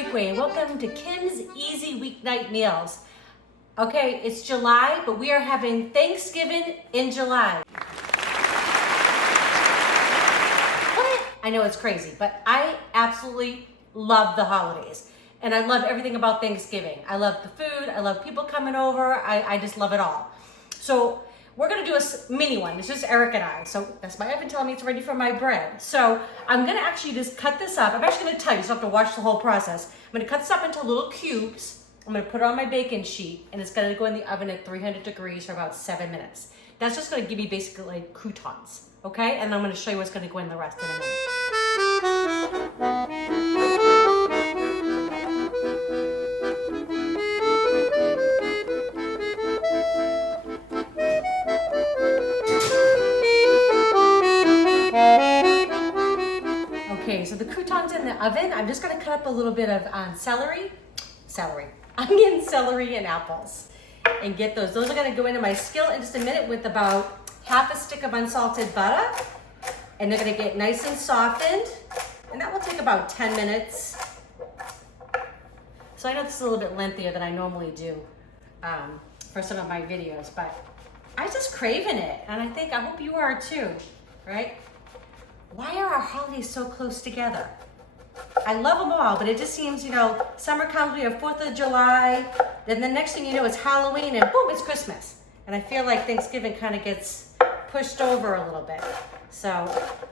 Drakeway and welcome to Kim's Easy Weeknight Meals. Okay, it's July, but we are having Thanksgiving in July. What? I know it's crazy, but I absolutely love the holidays. And I love everything about Thanksgiving. I love the food, I love people coming over, I just love it all. So we're gonna do a mini one. It's just Eric and I. So that's my oven telling me it's ready for my bread. So I'm gonna actually just cut this up. I'm actually gonna tell you, so you don't have to watch the whole process. I'm gonna cut this up into little cubes. I'm gonna put it on my baking sheet and it's gonna go in the oven at 300 degrees for about 7 minutes. That's just gonna give me basically like croutons, okay? And I'm gonna show you what's gonna go in the rest in a minute. Okay, so the croutons in the oven, I'm just gonna cut up a little bit of onion, celery, and apples and get those. Those are gonna go into my skillet in just a minute with about half a stick of unsalted butter, and they're gonna get nice and softened, and that will take about 10 minutes. So I know this is a little bit lengthier than I normally do for some of my videos, but I'm just craving it, and I hope you are too, right? Why are our holidays so close together? I love them all, but it just seems, you know, summer comes, we have 4th of July, then the next thing you know, it's Halloween, and boom, it's Christmas. And I feel like Thanksgiving kind of gets pushed over a little bit. So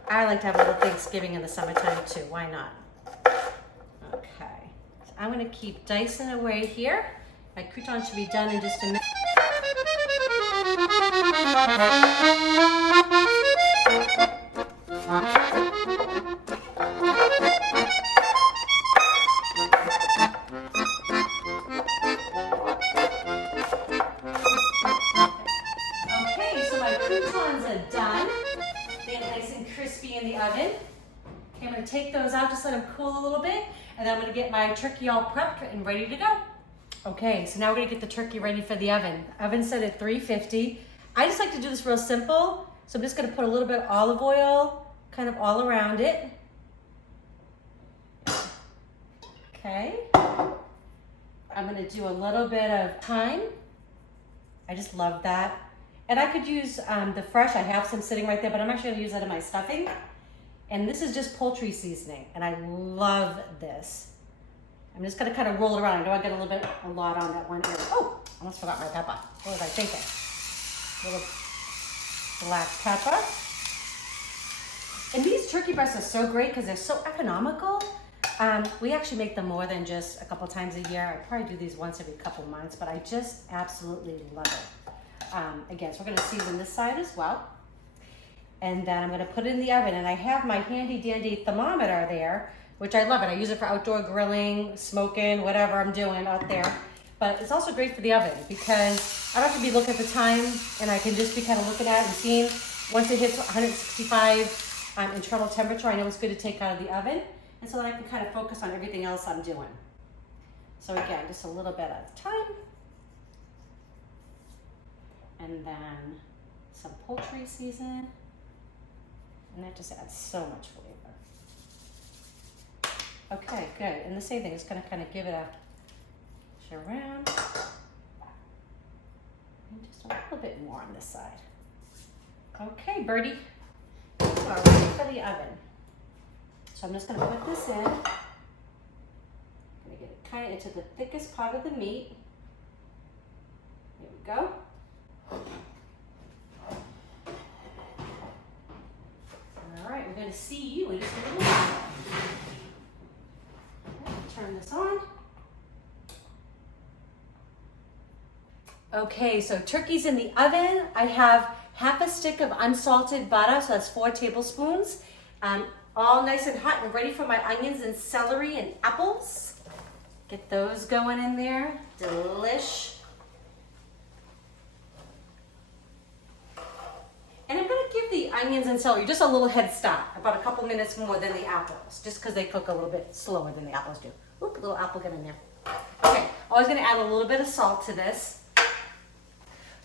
I like to have a little Thanksgiving in the summertime too. Why not? Okay, so I'm gonna keep dicing away here. My croutons should be done in just a minute. In the oven. Okay, I'm going to take those out, just let them cool a little bit, and then I'm going to get my turkey all prepped and ready to go. Okay, so now we're going to get the turkey ready for the oven. Oven set at 350. I just like to do this real simple, so I'm just going to put a little bit of olive oil kind of all around it. Okay. I'm going to do a little bit of thyme. I just love that. And I could use the fresh, I have some sitting right there, but I'm actually gonna use that in my stuffing. And this is just poultry seasoning, and I love this. I'm just gonna kind of roll it around. I know I got a lot on that one area. Oh, I almost forgot my pepper. What was I thinking? A little black pepper. And these turkey breasts are so great because they're so economical. We actually make them more than just a couple times a year. I probably do these once every couple months, but I just absolutely love it. Again, so we're gonna season this side as well. And then I'm gonna put it in the oven, and I have my handy dandy thermometer there, which I love it. I use it for outdoor grilling, smoking, whatever I'm doing out there. But it's also great for the oven because I don't have to be looking at the time, and I can just be kind of looking at it and seeing once it hits 165 internal temperature, I know it's good to take out of the oven. And so then I can kind of focus on everything else I'm doing. So again, just a little bit of thyme. And then some poultry season, and that just adds so much flavor. Okay, good. And the same thing, it's gonna kind of give it a push around, and just a little bit more on this side. Okay, birdie, so we're ready for the oven. So I'm just gonna put this in. I'm gonna get it kind of into the thickest part of the meat. Here we go. All right, we're going to see you in just a little while. Turn this on. Okay, so turkey's in the oven. I have half a stick of unsalted butter, so that's 4 tablespoons. All nice and hot and ready for my onions and celery and apples. Get those going in there. Delish. And I'm gonna give the onions and celery just a little head start, about a couple minutes more than the apples, just because they cook a little bit slower than the apples do. Oop, a little apple got in there. Okay, always gonna add a little bit of salt to this.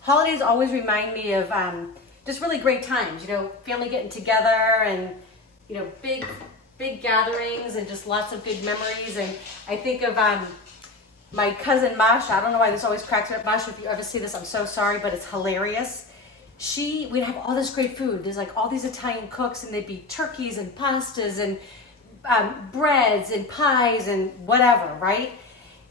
Holidays always remind me of just really great times, you know, family getting together and, you know, big big gatherings and just lots of good memories. And I think of my cousin Masha. I don't know why this always cracks me up. Masha, if you ever see this, I'm so sorry, but it's hilarious. We'd have all this great food. There's like all these Italian cooks, and they'd be turkeys and pastas and breads and pies and whatever, right?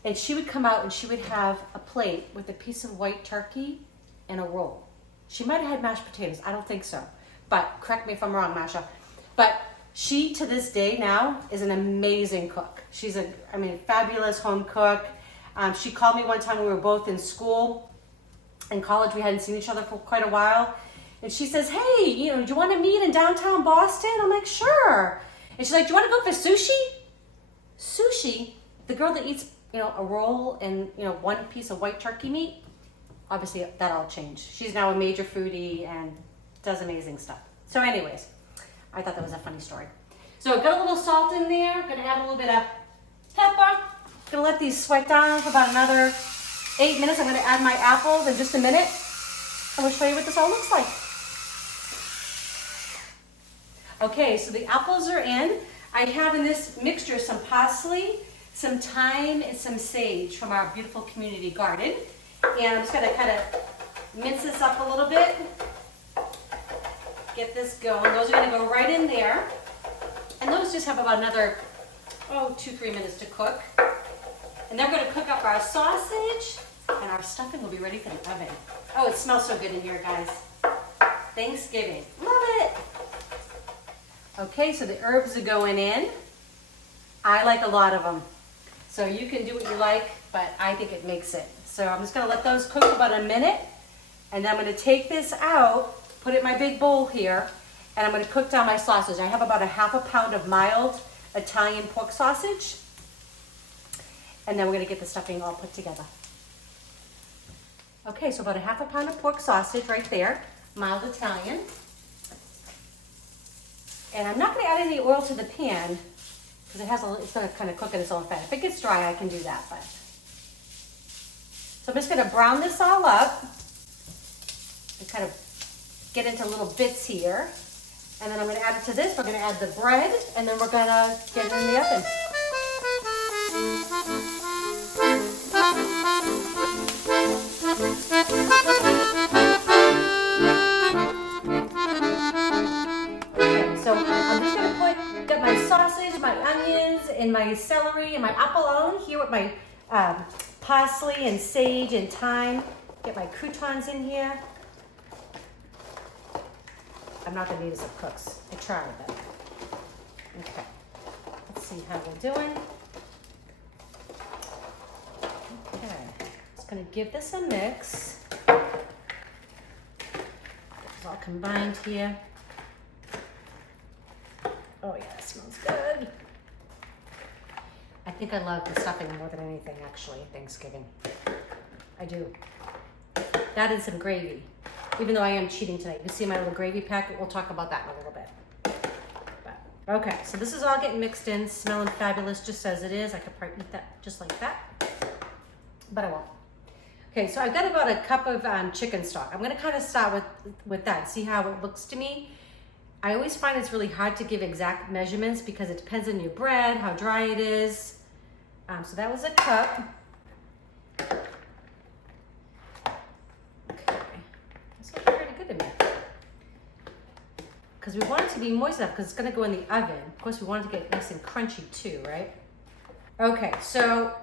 And she would come out and she would have a plate with a piece of white turkey and a roll. She might have had mashed potatoes. I don't think so. But correct me if I'm wrong, Masha. But she, to this day now, is an amazing cook. She's fabulous home cook. She called me one time when we were both in school. In college, we hadn't seen each other for quite a while. And she says, hey, do you want to meet in downtown Boston? I'm like, sure. And she's like, do you want to go for sushi? Sushi? The girl that eats, a roll and, one piece of white turkey meat? Obviously, that all changed. She's now a major foodie and does amazing stuff. So anyways, I thought that was a funny story. So I've got a little salt in there. Going to add a little bit of pepper. Going to let these sweat down for about another 8 minutes. I'm going to add my apples in just a minute. And we'll show you what this all looks like. Okay, so the apples are in. I have in this mixture some parsley, some thyme, and some sage from our beautiful community garden. And I'm just going to kind of mince this up a little bit. Get this going. Those are going to go right in there. And those just have about another, 2-3 minutes to cook. And then we're going to cook up our sausage, and our stuffing will be ready for the oven. Oh, it smells so good in here, guys. Thanksgiving. Love it. Okay, so the herbs are going in. I like a lot of them. So you can do what you like, but I think it makes it. So I'm just going to let those cook for about a minute. And then I'm going to take this out, put it in my big bowl here, and I'm going to cook down my sausage. I have about a half a pound of mild Italian pork sausage. And then we're going to get the stuffing all put together. Okay, so about a half a pound of pork sausage right there, mild Italian. And I'm not going to add any oil to the pan because it's going to kind of cook in its own fat. If it gets dry, I can do that. But so I'm just going to brown this all up and kind of get into little bits here. And then I'm going to add it to this. We're going to add the bread, and then we're going to get it in the oven. So I'm just going to get my sausage, my onions, and my celery, and my apple all in here with my parsley and sage and thyme. Get my croutons in here. I'm not going to need this up cooks. I tried that. Okay. Let's see how we're doing. Okay. Just going to give this a mix. It's all combined here. Oh yeah, it smells good. I think I love the stuffing more than anything, actually, at Thanksgiving. I do. That and some gravy. Even though I am cheating tonight. You see my little gravy packet? We'll talk about that in a little bit. But, okay, so this is all getting mixed in, smelling fabulous just as it is. I could probably eat that just like that, but I won't. Okay, so I've got about a cup of chicken stock. I'm gonna kind of start with that, see how it looks to me. I always find it's really hard to give exact measurements because it depends on your bread, how dry it is. So that was a cup. Okay, this looks pretty good to me. Because we want it to be moist enough because it's gonna go in the oven. Of course, we want it to get nice and crunchy too, right? Okay, so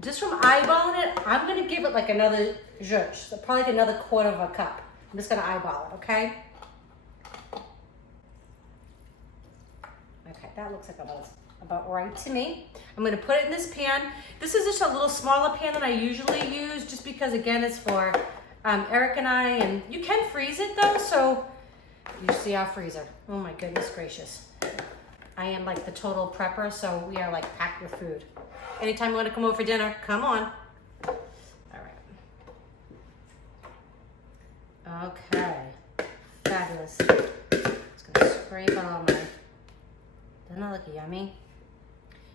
just from eyeballing it, I'm gonna give it like another zhuzh, so probably like another quarter of a cup. I'm just gonna eyeball it, okay? Okay, that looks like about right to me. I'm gonna put it in this pan. This is just a little smaller pan than I usually use, just because again, it's for Eric and I, and you can freeze it though, so you see our freezer. Oh my goodness gracious. I am like the total prepper, so we are like packed with food. Anytime you wanna come over for dinner, come on. All right. Okay, fabulous. Just gonna scrape on all my, doesn't that look yummy?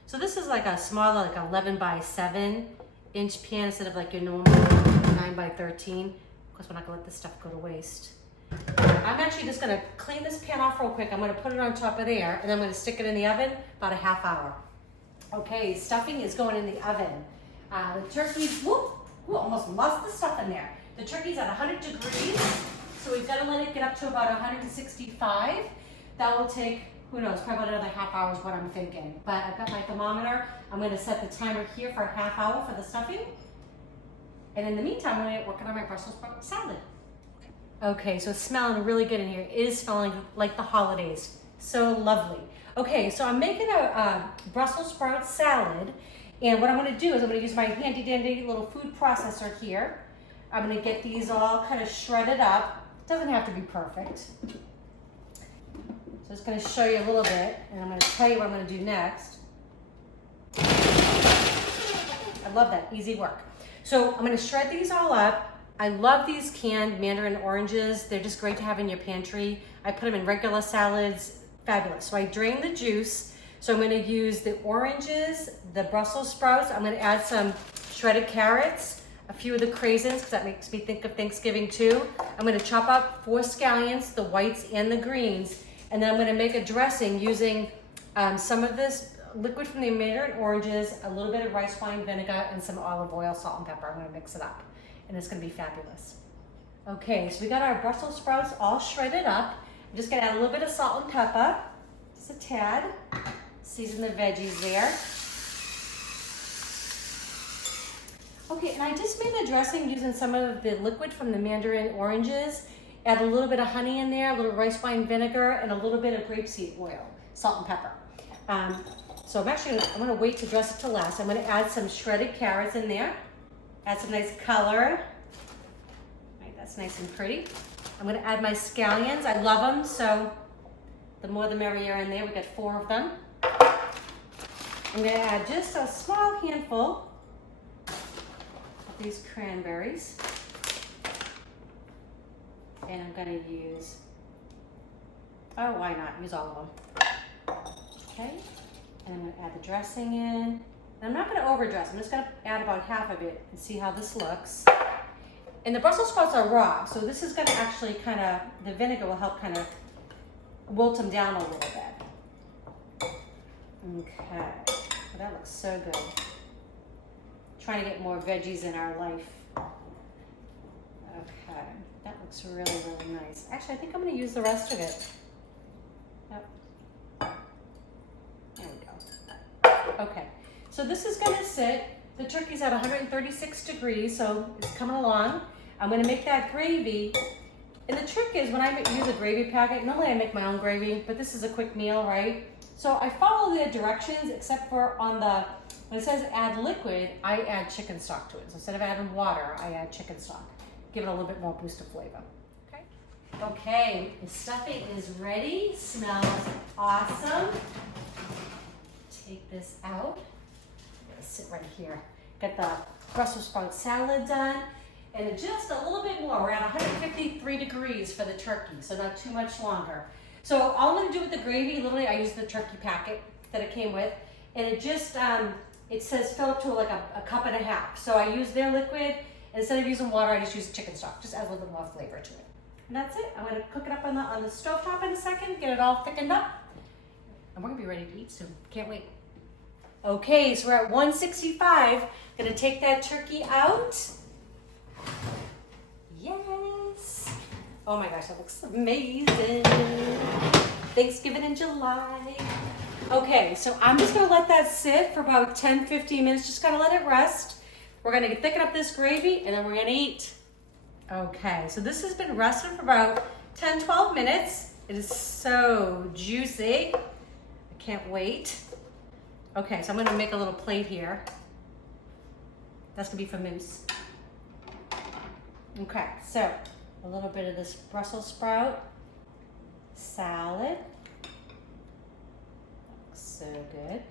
So this is like a smaller, like 11 by 7 inch pan instead of like your normal 9 by 13. Of course, we're not gonna let this stuff go to waste. I'm actually just gonna clean this pan off real quick. I'm gonna put it on top of there, and I'm gonna stick it in the oven about a half hour. Okay, stuffing is going in the oven. The turkey, almost lost the stuff in there. The turkey's at 100 degrees, so we've gotta let it get up to about 165. That will take, who knows, probably about another half hour is what I'm thinking. But I've got my thermometer. I'm gonna set the timer here for a half hour for the stuffing. And in the meantime, I'm gonna get working on my Brussels sprout salad. Okay, so it's smelling really good in here. It is smelling like the holidays. So lovely. Okay, so I'm making a Brussels sprout salad. And what I'm gonna do is I'm gonna use my handy dandy little food processor here. I'm gonna get these all kind of shredded up. It doesn't have to be perfect. So I'm just gonna show you a little bit, and I'm gonna tell you what I'm gonna do next. I love that, easy work. So I'm gonna shred these all up. I love these canned mandarin oranges. They're just great to have in your pantry. I put them in regular salads, fabulous. So I drain the juice. So I'm gonna use the oranges, the Brussels sprouts. I'm gonna add some shredded carrots, a few of the craisins, because that makes me think of Thanksgiving too. I'm gonna chop up 4 scallions, the whites and the greens, and then I'm gonna make a dressing using some of this liquid from the mandarin oranges, a little bit of rice wine vinegar, and some olive oil, salt, and pepper. I'm gonna mix it up, and it's gonna be fabulous. Okay, so we got our Brussels sprouts all shredded up. I'm just gonna add a little bit of salt and pepper, just a tad. Season the veggies there. Okay, and I just made the dressing using some of the liquid from the mandarin oranges. Add a little bit of honey in there, a little rice wine vinegar, and a little bit of grapeseed oil, salt and pepper. So I'm gonna wait to dress it to last. I'm gonna add some shredded carrots in there. Add some nice color. Right, that's nice and pretty. I'm gonna add my scallions. I love them, so the more the merrier in there. We got 4 of them. I'm gonna add just a small handful of these cranberries. And I'm gonna use, why not? Use all of them. Okay, and I'm gonna add the dressing in. And I'm not gonna overdress, I'm just gonna add about half of it and see how this looks. And the Brussels sprouts are raw, so this is gonna actually the vinegar will help kind of wilt them down a little bit. Okay, well, that looks so good. Trying to get more veggies in our life. Okay, that looks really, really nice. Actually, I think I'm gonna use the rest of it. Yep. There we go. Okay, so this is gonna sit. The turkey's at 136 degrees, so it's coming along. I'm gonna make that gravy. And the trick is when I use a gravy packet, normally I make my own gravy, but this is a quick meal, right? So I follow the directions, except for when it says add liquid, I add chicken stock to it. So instead of adding water, I add chicken stock. Give it a little bit more boost of flavor. Okay. Okay, the stuffing is ready. Smells awesome. Take this out. I'm gonna sit right here. Get the Brussels sprout salad done. And just a little bit more. We're at 153 degrees for the turkey, so not too much longer. So all I'm gonna do with the gravy, literally I use the turkey packet that it came with, and it just, it says fill up to like a cup and a half. So I use their liquid, and instead of using water, I just use chicken stock, just add a little bit more flavor to it. And that's it. I'm gonna cook it up on the stovetop in a second, get it all thickened up, and we're gonna be ready to eat soon. Can't wait. Okay, so we're at 165. Gonna take that turkey out. Yes. Oh my gosh, that looks amazing. Thanksgiving in July. Okay, so I'm just gonna let that sit for about 10-15 minutes. Just gotta let it rest. We're gonna thicken up this gravy and then we're gonna eat. Okay, so this has been resting for about 10-12 minutes. It is so juicy. I can't wait. Okay, so I'm gonna make a little plate here. That's gonna be for Moose. Okay, so a little bit of this Brussels sprout salad. Looks so good.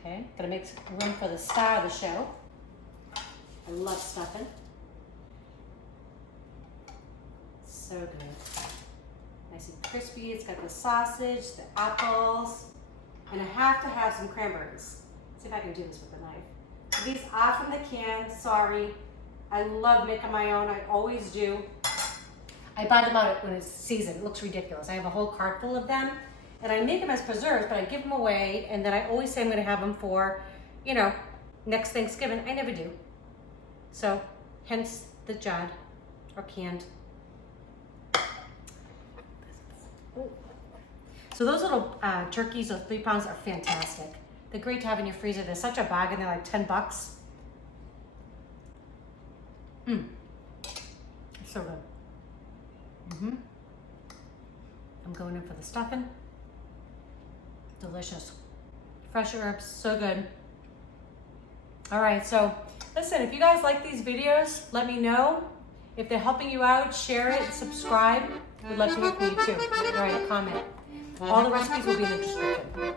Okay, gonna make room for the star of the show. I love stuffing. So good. Nice and crispy. It's got the sausage, the apples, and I have to have some cranberries. Let's see if I can do this with a knife. These are from the can, sorry. I love making my own, I always do. I buy them out when it's season. It looks ridiculous. I have a whole cart full of them, and I make them as preserves, but I give them away, and then I always say I'm gonna have them for, you know, next Thanksgiving. I never do. So, hence the jarred or canned. So those little turkeys, those 3 pounds, are fantastic. They're great to have in your freezer. They're such a bargain. They're like $10. So good. I'm going in for the stuffing. Delicious. Fresh herbs, so good. All right, so listen, if you guys like these videos, let me know. If they're helping you out, share it, subscribe. We'd love to hear from you too. Write a comment. All the recipes will be in the description.